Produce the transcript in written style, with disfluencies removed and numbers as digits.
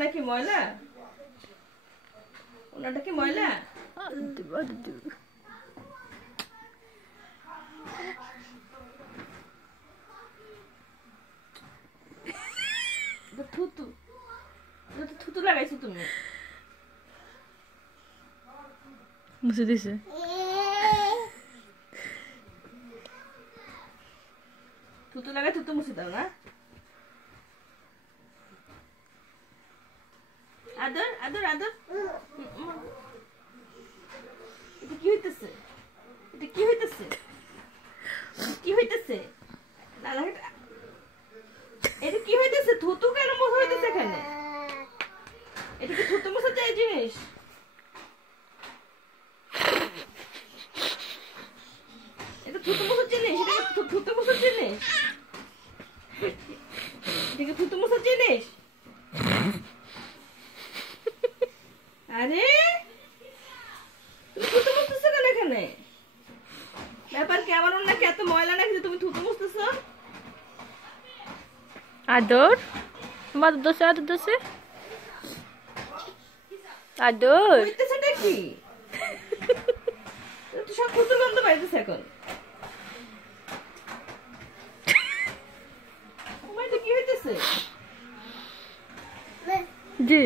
নাকি ময়লা? ওনাটা কি ময়লা? থুতু থুতু লাগাইছো তুমি? মুছে দিছে। থুতু লাগাই থুতু মুছে দাও না? আদর আদর আদর। এটা কি হইতেছে? এটা কি হইতেছে? কি হইতেছে? এটা কি হইতেছে? থুতু কেন মোছা হইতেছে এখানে? এটা কি থুতু মোছা যায় জিনিস? এটা থুতু মোছা জিনিস? এটা কি থুতু মোছা জিনিস? এটা কি থুতু মোছা জিনিস? আরে তুমি থুতু মুছতেছো কেন এখানে? ব্যাপার কি? আমার নাকি এত ময়লা নাকি যে তুমি থুতু মুছতেছো? আদর তোমার দোষে আদর দোষে আদর হইতেছেটা কি? তো সব থুতুর গন্ধ পাইতেছে এখন। কি হইতেছে? জি